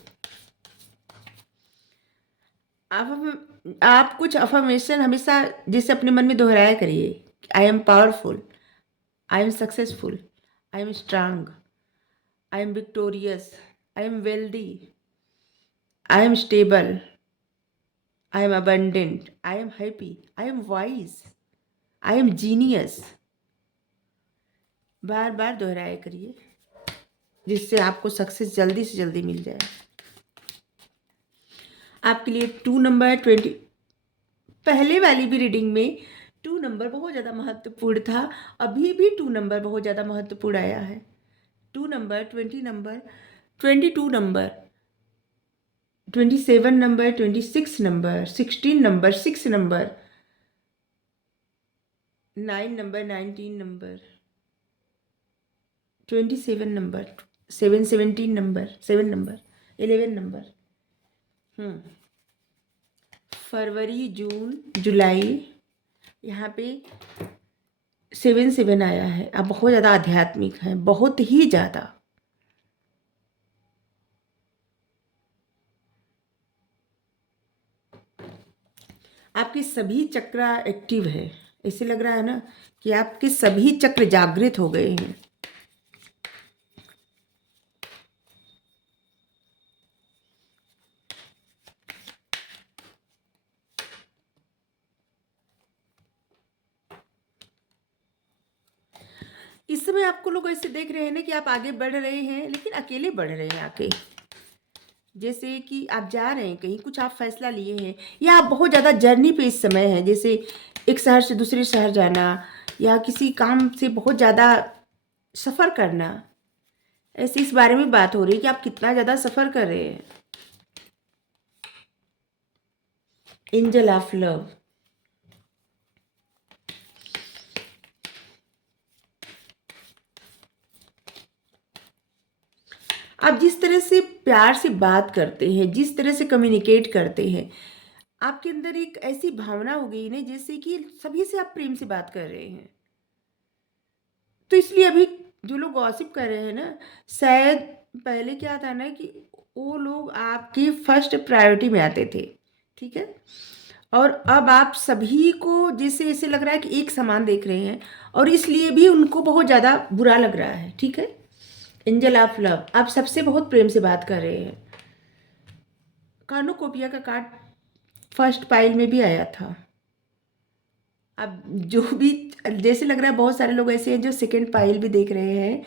आप कुछ अफर्मेशन हमेशा जैसे अपने मन में दोहराया करिए, I am powerful, I am successful, I am strong, I am victorious, I am wealthy, I am stable, I am abundant, I am happy, I am wise, I am genius. बार बार दोहराया करिए जिससे आपको सक्सेस जल्दी से जल्दी मिल जाए। आपके लिए 2 नंबर 20, पहले वाली भी रीडिंग में 2 नंबर बहुत ज़्यादा महत्वपूर्ण था, अभी भी 2 नंबर बहुत ज़्यादा महत्वपूर्ण आया है। 2 number, 20 number, 22 number, 27 number, 26 number, 16 number, 6 number, 9 number, 19 number, 27 number, 17 number, 7 number, 11 number, फरवरी, जून, जुलाई, यहाँ पे 7 आया है। आप बहुत ज़्यादा आध्यात्मिक हैं, बहुत ही ज़्यादा। आपके सभी चक्र एक्टिव है, ऐसे लग रहा है ना कि आपके सभी चक्र जागृत हो गए हैं। इस समय आपको लोग ऐसे देख रहे हैं ना कि आप आगे बढ़ रहे हैं, लेकिन अकेले बढ़ रहे हैं आके, जैसे कि आप जा रहे हैं कहीं, कुछ आप फैसला लिए हैं, या आप बहुत ज़्यादा जर्नी पे इस समय है, जैसे एक शहर से दूसरे शहर जाना, या किसी काम से बहुत ज़्यादा सफ़र करना, ऐसे इस बारे में बात हो रही है कि आप कितना ज़्यादा सफ़र कर रहे हैं। एंजल ऑफ लव, आप जिस तरह से प्यार से बात करते हैं, जिस तरह से कम्युनिकेट करते हैं, आपके अंदर एक ऐसी भावना हो गई ना जैसे कि सभी से आप प्रेम से बात कर रहे हैं। तो इसलिए अभी जो लोग गॉसिप कर रहे हैं ना, शायद पहले क्या था ना कि वो लोग आपकी फर्स्ट प्रायोरिटी में आते थे, ठीक है, और अब आप सभी को जैसे ऐसे लग रहा है कि एक समान देख रहे हैं, और इसलिए भी उनको बहुत ज़्यादा बुरा लग रहा है। ठीक है, एंजल ऑफ लव, आप सबसे बहुत प्रेम से बात कर रहे हैं। कार्नुकोपिया का कार्ड फर्स्ट पाइल में भी आया था। अब जो भी, जैसे लग रहा है बहुत सारे लोग ऐसे हैं जो सेकंड पाइल भी देख रहे हैं,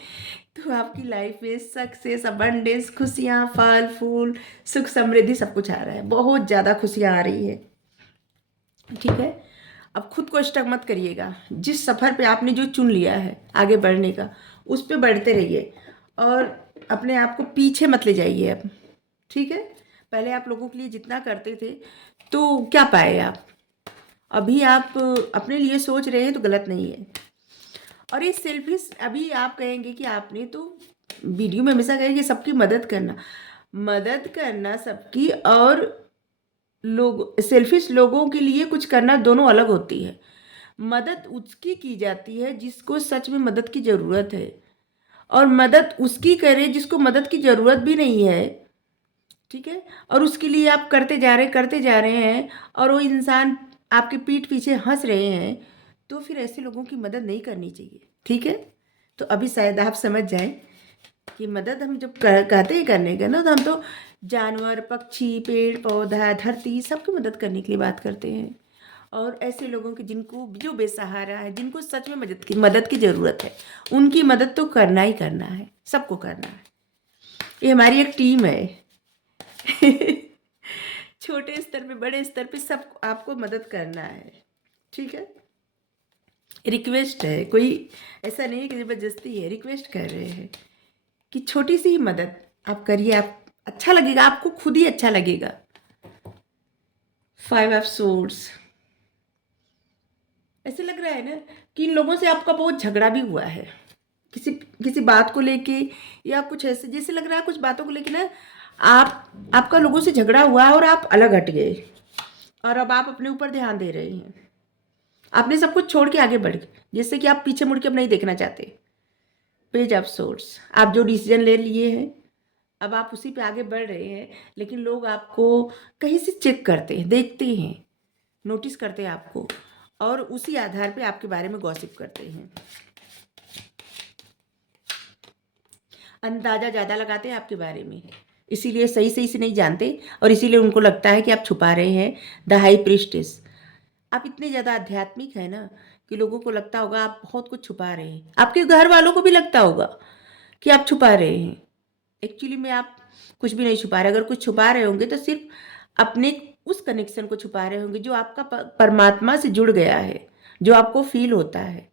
तो आपकी लाइफ में सक्सेस, अबंडेंस, खुशियाँ, फल फूल, सुख समृद्धि सब कुछ आ रहा है। बहुत ज़्यादा खुशियाँ आ रही है। ठीक है, अब खुद को स्टक मत करिएगा। जिस सफ़र पे आपने जो चुन लिया है आगे बढ़ने का, उस पे बढ़ते रहिए और अपने आप को पीछे मत ले जाइए अब। ठीक है, पहले आप लोगों के लिए जितना करते थे तो क्या पाए आप, अभी आप अपने लिए सोच रहे हैं तो गलत नहीं है। और ये सेल्फिश, अभी आप कहेंगे कि आपने तो वीडियो में हमेशा कहेंगे सबकी मदद करना सबकी, और लोग सेल्फिश लोगों के लिए कुछ करना, दोनों अलग होती है। मदद उसकी की जाती है जिसको सच में मदद की ज़रूरत है, और मदद उसकी करे जिसको मदद की ज़रूरत भी नहीं है। ठीक है, और उसके लिए आप करते जा रहे हैं, और वो इंसान आपके पीठ पीछे हंस रहे हैं, तो फिर ऐसे लोगों की मदद नहीं करनी चाहिए। ठीक है, तो अभी शायद आप समझ जाएं कि मदद हम जब कहते हैं करने का ना, तो हम तो जानवर, पक्षी, पेड़ पौधा, धरती, सबकी मदद करने के लिए बात करते हैं। और ऐसे लोगों की जिनको, जो बेसहारा है, जिनको सच में मदद की ज़रूरत है, उनकी मदद तो करना ही करना है, सबको करना है। ये हमारी एक टीम है। छोटे स्तर पे, बड़े स्तर पे सब आपको मदद करना है। ठीक है, रिक्वेस्ट है, कोई ऐसा नहीं है कि ज़बरदस्ती है, रिक्वेस्ट कर रहे हैं कि छोटी सी ही मदद आप करिए, आप अच्छा लगेगा, आपको खुद ही अच्छा लगेगा। 5 ऑफ सोर्ड्स, ऐसे लग रहा है ना कि इन लोगों से आपका बहुत झगड़ा भी हुआ है, किसी किसी बात को लेके, या कुछ ऐसे जैसे लग रहा है कुछ बातों को लेके ना, आपका लोगों से झगड़ा हुआ और आप अलग हट गए, और अब आप अपने ऊपर ध्यान दे रहे हैं। आपने सब कुछ छोड़ के आगे बढ़ गए, जैसे कि आप पीछे मुड़ के अब नहीं देखना चाहते। पेज ऑफ सोर्ड्स, आप जो डिसीजन ले लिए हैं अब आप उसी पे आगे बढ़ रहे हैं, लेकिन लोग आपको कहीं से चेक करते हैं, देखते हैं, नोटिस करते हैं आपको, और उसी आधार पे आपके बारे में गॉसिप करते हैं। अंदाज़ा ज़्यादा लगाते हैं आपके बारे में, इसीलिए सही सही से नहीं जानते, और इसीलिए उनको लगता है कि आप छुपा रहे हैं। द हाई प्रीस्टेस, आप इतने ज़्यादा आध्यात्मिक हैं ना कि लोगों को लगता होगा आप बहुत कुछ छुपा रहे हैं। आपके घर वालों को भी लगता होगा कि आप छुपा रहे हैं। एक्चुअली में आप कुछ भी नहीं छुपा रहे। अगर कुछ छुपा रहे होंगे तो सिर्फ अपने उस कनेक्शन को छुपा रहे होंगे जो आपका परमात्मा से जुड़ गया है, जो आपको फील होता है।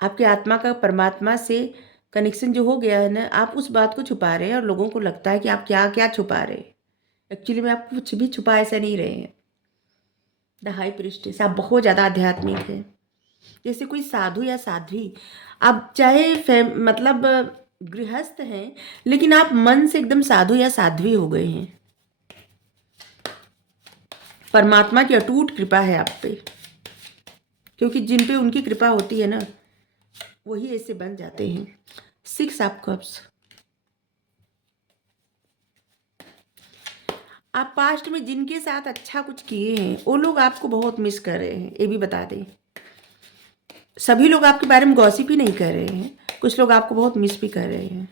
आपके आत्मा का परमात्मा से कनेक्शन जो हो गया है ना, आप उस बात को छुपा रहे हैं, और लोगों को लगता है कि आप क्या क्या छुपा रहे हैं। एक्चुअली में आप कुछ भी छुपा ऐसा नहीं रहे हैं। द हाई प्रीस्टेस, आप बहुत ज़्यादा आध्यात्मिक हैं, जैसे कोई साधु या साध्वी। आप चाहे मतलब गृहस्थ हैं, लेकिन आप मन से एकदम साधु या साध्वी हो गए हैं। परमात्मा की अटूट कृपा है आप पे, क्योंकि जिन पे उनकी कृपा होती है ना, वही ऐसे बन जाते हैं। 6 ऑफ कप्स, आप पास्ट में जिनके साथ अच्छा कुछ किए हैं वो लोग आपको बहुत मिस कर रहे हैं, ये भी बता दें। सभी लोग आपके बारे में गॉसिप ही नहीं कर रहे हैं, कुछ लोग आपको बहुत मिस भी कर रहे हैं।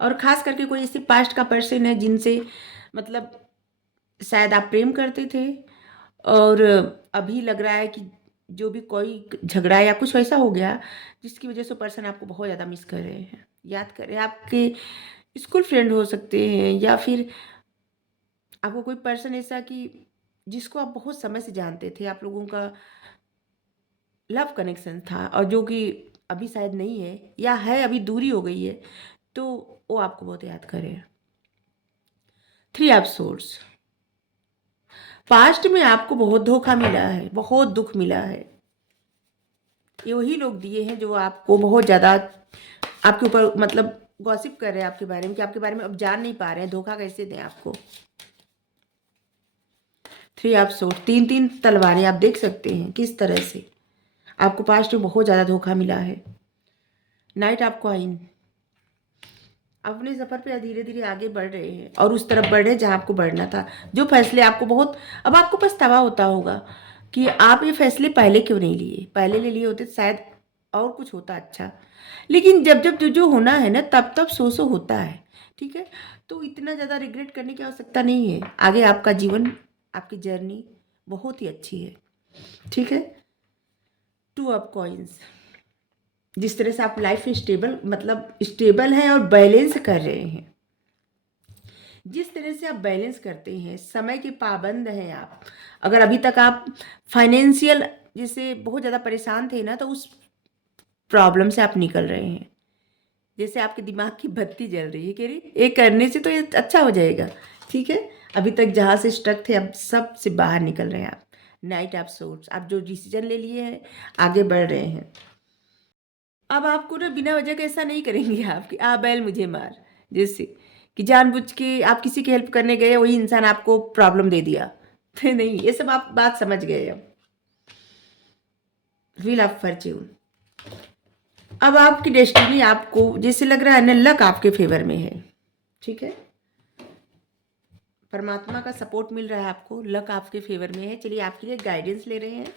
और ख़ास करके कोई ऐसे पास्ट का पर्सन है जिनसे मतलब शायद आप प्रेम करते थे, और अभी लग रहा है कि जो भी कोई झगड़ा या कुछ ऐसा हो गया जिसकी वजह से पर्सन आपको बहुत ज़्यादा मिस कर रहे हैं, याद कर रहे हैं। आपके स्कूल फ्रेंड हो सकते हैं, या फिर आपको कोई पर्सन ऐसा कि जिसको आप बहुत समय से जानते थे, आप लोगों का लव कनेक्शन था, और जो कि अभी शायद नहीं है, या है अभी दूरी हो गई है, तो वो आपको बहुत याद करे। 3 ऑफ सोर्ड्स, पास्ट में आपको बहुत धोखा मिला है, बहुत दुख मिला है। ये वही लोग दिए हैं जो आपको बहुत ज़्यादा आपके ऊपर मतलब गॉसिप कर रहे हैं आपके बारे में, कि आपके बारे में अब जान नहीं पा रहे हैं, धोखा कैसे दें आपको। 3 ऑफ सोर्ड्स, 3 तलवारें, आप देख सकते हैं किस तरह से आपको पास्ट में बहुत ज़्यादा धोखा मिला है। नाइट ऑफ कॉइन, अपने सफ़र पे धीरे धीरे आगे बढ़ रहे हैं और उस तरफ बढ़ रहे हैं जहाँ आपको बढ़ना था। जो फैसले आपको बहुत, अब आपको पछतावा होता होगा कि आप ये फैसले पहले क्यों नहीं लिए, पहले ले लिए होते तो शायद और कुछ होता अच्छा। लेकिन जब जब जो जो होना है ना, तब तब सो होता है। ठीक है, तो इतना ज़्यादा रिग्रेट करने की आवश्यकता नहीं है। आगे आपका जीवन, आपकी जर्नी बहुत ही अच्छी है। ठीक है, टू ऑफ कॉइन्स, जिस तरह से आप लाइफ में स्टेबल, मतलब स्टेबल हैं और बैलेंस कर रहे हैं, जिस तरह से आप बैलेंस करते हैं, समय के पाबंद हैं आप। अगर अभी तक आप फाइनेंशियल जैसे बहुत ज़्यादा परेशान थे ना, तो उस प्रॉब्लम से आप निकल रहे हैं। जैसे आपके दिमाग की बत्ती जल रही है कि अरे ये करने से तो ये अच्छा हो जाएगा। ठीक है, अभी तक जहाँ से स्टक थे, अब सब से बाहर निकल रहे हैं आप। नाइट ऑफ सोर्स, आप जो डिसीजन ले लिए हैं, आगे बढ़ रहे हैं। अब आपको ना बिना वजह का ऐसा नहीं करेंगे आप कि आ बैल मुझे मार, जैसे कि जानबूझ के आप किसी की हेल्प करने गए, वही इंसान आपको प्रॉब्लम दे दिया। तो नहीं, ये सब आप बात समझ गए। अब व्हील ऑफ फॉर्च्यून, अब आपकी डेस्टिनी, आपको जैसे लग रहा है ना, लक आपके फेवर में है। ठीक है, परमात्मा का सपोर्ट मिल रहा है आपको, लक आपके फेवर में है। चलिए, आपके लिए गाइडेंस ले रहे हैं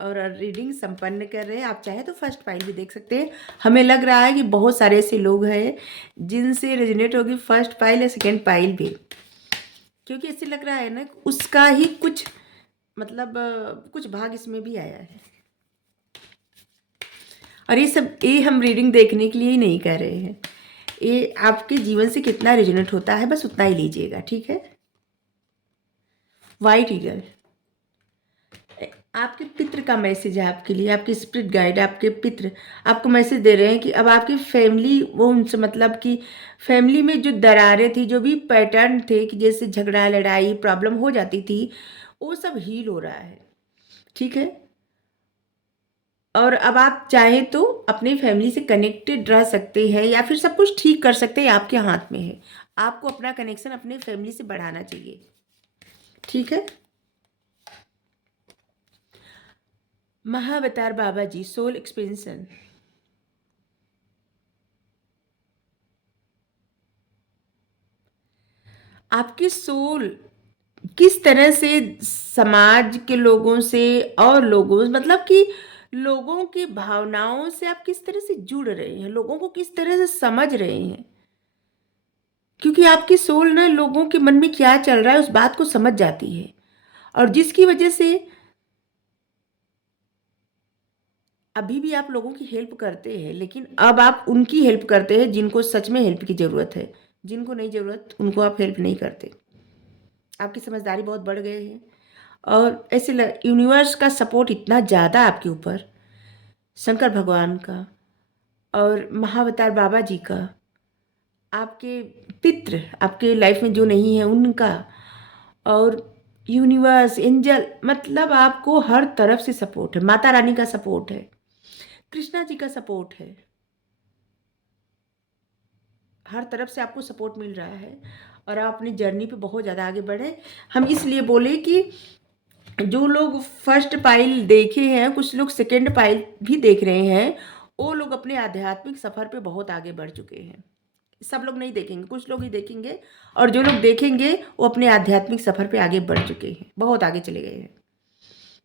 और रीडिंग संपन्न कर रहे हैं। आप चाहे तो फर्स्ट पाइल भी देख सकते हैं। हमें लग रहा है कि बहुत सारे ऐसे लोग हैं जिनसे रेजोनेट होगी फर्स्ट पाइल या सेकेंड पाइल भी, क्योंकि ऐसे लग रहा है ना, उसका ही कुछ मतलब कुछ भाग इसमें भी आया है। और ये सब, ये हम रीडिंग देखने के लिए ही नहीं कर रहे हैं, ये आपके जीवन से कितना रेजोनेट होता है, बस उतना ही लीजिएगा। ठीक है, वाइट ईगल, आपके पितृ का मैसेज है आपके लिए। आपके स्पिरिट गाइड, आपके पितृ आपको मैसेज दे रहे हैं कि अब आपकी फैमिली, वो उनसे मतलब कि फैमिली में जो दरारें थी, जो भी पैटर्न थे कि जैसे झगड़ा लड़ाई प्रॉब्लम हो जाती थी, वो सब हील हो रहा है। ठीक है, और अब आप चाहें तो अपनी फैमिली से कनेक्टेड रह सकते हैं या फिर सब कुछ ठीक कर सकते हैं, आपके हाथ में है। आपको अपना कनेक्शन अपने फैमिली से बढ़ाना चाहिए। ठीक है, महाअवतार बाबा जी, सोल एक्सपेंशन, आपकी सोल किस तरह से समाज के लोगों से और लोगों, मतलब कि लोगों की भावनाओं से आप किस तरह से जुड़ रहे हैं, लोगों को किस तरह से समझ रहे हैं, क्योंकि आपकी सोल ना लोगों के मन में क्या चल रहा है उस बात को समझ जाती है, और जिसकी वजह से अभी भी आप लोगों की हेल्प करते हैं, लेकिन अब आप उनकी हेल्प करते हैं जिनको सच में हेल्प की ज़रूरत है। जिनको नहीं ज़रूरत, उनको आप हेल्प नहीं करते। आपकी समझदारी बहुत बढ़ गई है, और ऐसे यूनिवर्स का सपोर्ट इतना ज़्यादा आपके ऊपर, शंकर भगवान का और महाअवतार बाबा जी का, आपके पितृ आपके लाइफ में जो नहीं है उनका, और यूनिवर्स, एंजल, मतलब आपको हर तरफ से सपोर्ट है। माता रानी का सपोर्ट है, कृष्णा जी का सपोर्ट है, हर तरफ से आपको सपोर्ट मिल रहा है और आप अपनी जर्नी पे बहुत ज़्यादा आगे बढ़े। हम इसलिए बोले कि जो लोग फर्स्ट पाइल देखे हैं, कुछ लोग सेकंड पाइल भी देख रहे हैं, वो लोग अपने आध्यात्मिक सफ़र पे बहुत आगे बढ़ चुके हैं। सब लोग नहीं देखेंगे, कुछ लोग ही देखेंगे, और जो लोग देखेंगे वो अपने आध्यात्मिक सफ़र पे आगे बढ़ चुके हैं, बहुत आगे चले गए हैं।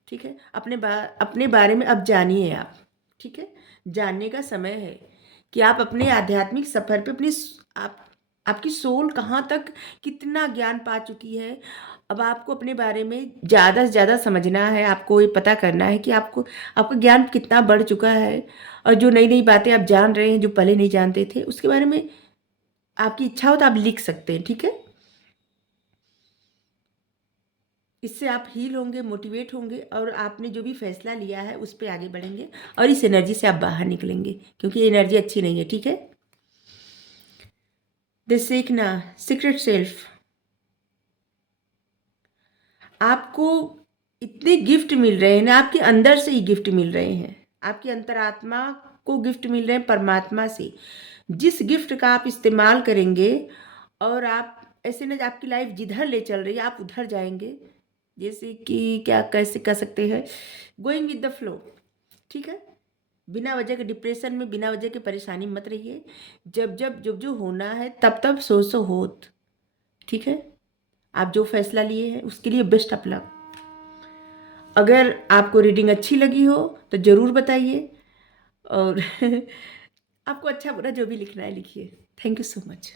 ठीक है, अपने बारे में अब जानिए आप। ठीक है, जानने का समय है कि आप अपने आध्यात्मिक सफ़र पे आप आपकी सोल कहाँ तक कितना ज्ञान पा चुकी है। अब आपको अपने बारे में ज़्यादा से ज़्यादा समझना है, आपको ये पता करना है कि आपको आपका ज्ञान कितना बढ़ चुका है, और जो नई नई बातें आप जान रहे हैं जो पहले नहीं जानते थे, उसके बारे में आपकी इच्छा हो तो आप लिख सकते हैं। ठीक है, इससे आप हील होंगे, मोटिवेट होंगे, और आपने जो भी फैसला लिया है उस पर आगे बढ़ेंगे, और इस एनर्जी से आप बाहर निकलेंगे, क्योंकि ये एनर्जी अच्छी नहीं है। ठीक है, द सीखना, सीक्रेट सेल्फ, आपको इतने गिफ्ट मिल रहे हैं ना, आपके अंदर से ही गिफ्ट मिल रहे हैं, आपकी अंतरात्मा को गिफ्ट मिल रहे हैं परमात्मा से। जिस गिफ्ट का आप इस्तेमाल करेंगे, और आप ऐसे ना, आपकी लाइफ जिधर ले चल रही है आप उधर जाएंगे। जैसे कि क्या कैसे कह सकते हैं, गोइंग विद द फ्लो। ठीक है, बिना वजह के डिप्रेशन में, बिना वजह के परेशानी मत रहिए। जब जब जो जो होना है तब तब सो होत। ठीक है, आप जो फैसला लिए हैं उसके लिए बेस्ट ऑफ लक। अगर आपको रीडिंग अच्छी लगी हो तो ज़रूर बताइए, और आपको अच्छा बुरा जो भी लिखना है लिखिए। Thank you so much.